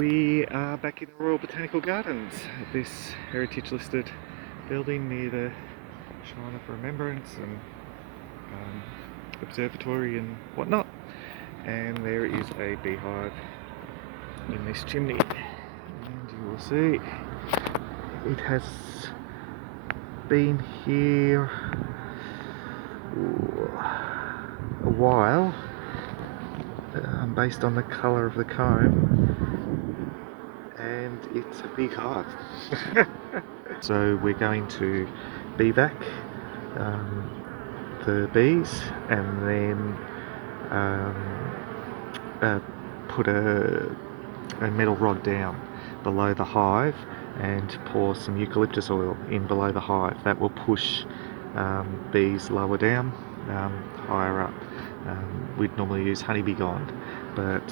We are back in the Royal Botanical Gardens at this heritage listed building near the Shrine of Remembrance and observatory and whatnot. And there is a beehive in this chimney, and you will see it has been here a while, based on the colour of the comb, and it's a big hive. So we're going to beevac the bees and then put a metal rod down below the hive and pour some eucalyptus oil in below the hive. That will push bees lower down, higher up. We'd normally use honeybee gone, but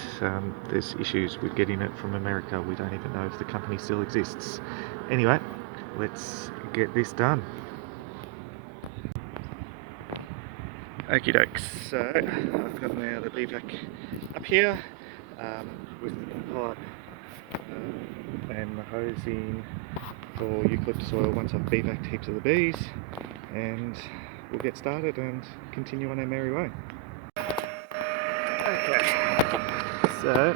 there's issues with getting it from America. We don't even know if the company still exists. Anyway, let's get this done. Okie dokes, so I've got now the beevac up here with the pipe and the hose in for eucalyptus oil once I've beevaced heaps of the bees, and we'll get started and continue on our merry way. Okay, so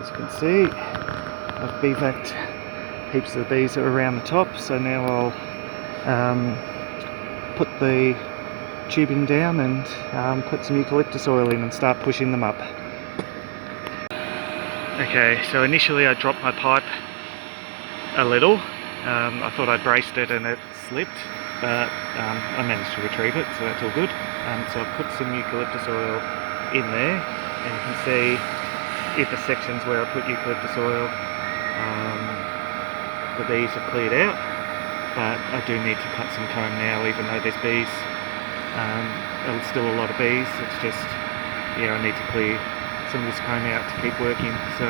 as you can see, I've beevaced heaps of the bees that are around the top, so now I'll put the tubing down and put some eucalyptus oil in and start pushing them up. Okay, so initially I dropped my pipe a little. I thought I braced it and it slipped, but I managed to retrieve it, so that's all good. So I've put some eucalyptus oil in there, and you can see in the sections where I put eucalyptus oil, the bees have cleared out, but I do need to cut some comb now, even though there's bees. There's still a lot of bees. It's just, yeah, I need to clear some of this comb out to keep working. So,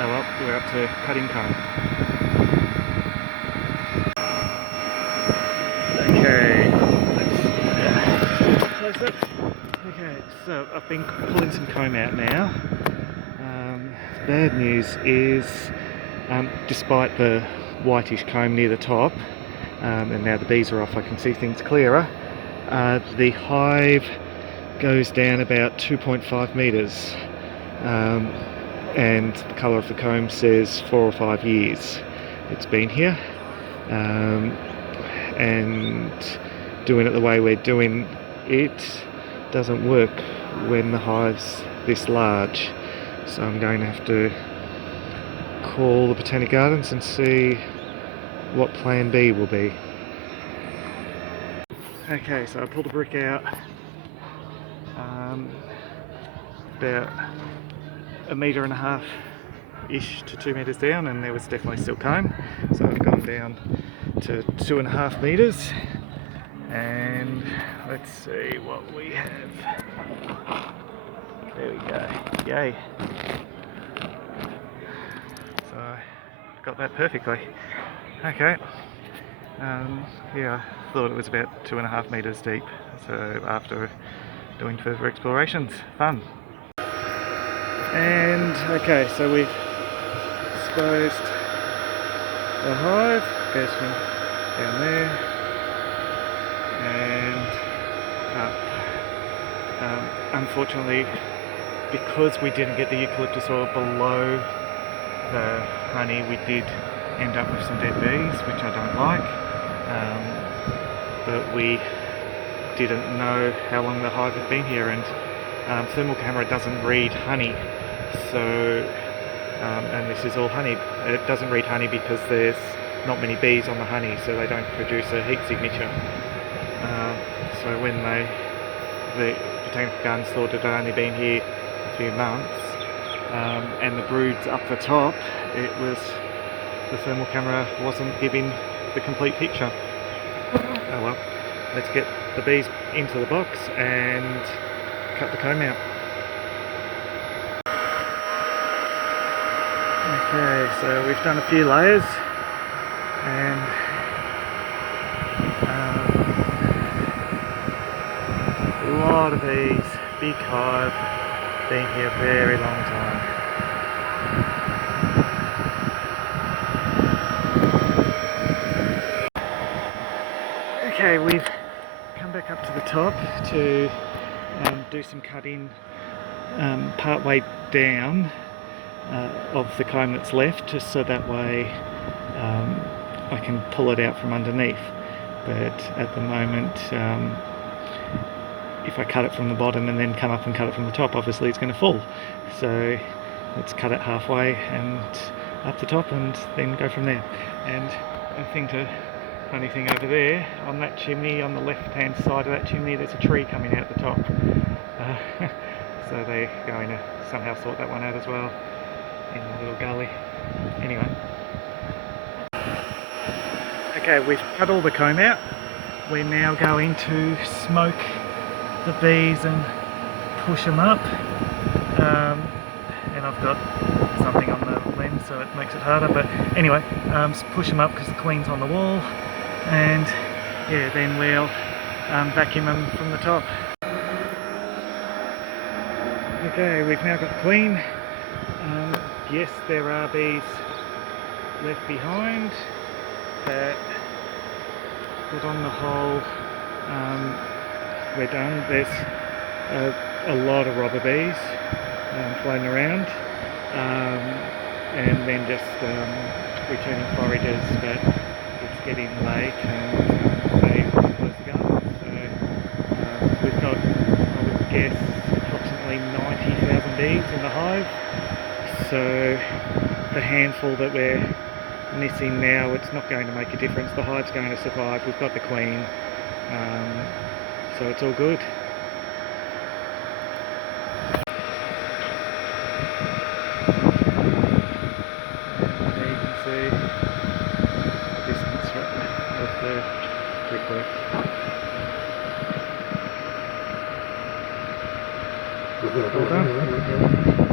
oh well, we're up to cutting comb. Okay, let's close up. Okay, so I've been pulling some comb out now. The bad news is, despite the whitish comb near the top, and now the bees are off, I can see things clearer. The hive goes down about 2.5 metres, and the colour of the comb says 4 or 5 years it's been here, and doing it the way we're doing it doesn't work when the hive's this large, so I'm going to have to call the Botanic Gardens and see what plan B will be. Okay, so I pulled a brick out about 1.5 metres ish to 2 metres down, and there was definitely still comb, so I've gone down to 2.5 metres, and let's see what we have. There we go, yay. So I got that perfectly. Okay, yeah, I thought it was about 2.5 metres deep, so after doing further explorations, fun. And okay, so we've disposed the hive, goes from down there and up. Unfortunately, because we didn't get the eucalyptus oil below the honey, we did end up with some dead bees, which I don't like, but we didn't know how long the hive had been here, and thermal camera doesn't read honey, so and this is all honey. It doesn't read honey because there's not many bees on the honey, so they don't produce a heat signature. So when the Botanical Gardens thought it had only been here a few months, and the brood's up the top, the thermal camera wasn't giving the complete picture. Oh well, let's get the bees into the box and cut the comb out. Okay, so we've done a few layers, and a lot of bees, big hive, been here a very long time. Okay, we've come back up to the top to do some cutting part way down of the comb that's left, just so that way I can pull it out from underneath. But at the moment, if I cut it from the bottom and then come up and cut it from the top, obviously it's going to fall. So let's cut it halfway and up the top and then go from there. And funny thing over there, on that chimney, on the left hand side of that chimney, there's a tree coming out the top. So they're going to somehow sort that one out as well, in a little gully. Anyway. Okay, we've cut all the comb out. We're now going to smoke the bees and push them up. And I've got something on the lens so it makes it harder, but anyway, push them up because the queen's on the wall, and yeah, then we'll vacuum them from the top. Okay, we've now got the queen. Yes, there are bees left behind, but on the whole, we're done. There's a lot of robber bees floating around, and then just returning foragers, but it's getting late and they want to close the garden. So we've got, I would guess, approximately 90,000 bees in the hive. So the handful that we're missing now, it's not going to make a difference. The hive's going to survive. We've got the queen, so it's all good. And there you can see the distance of the brickwork. Well done.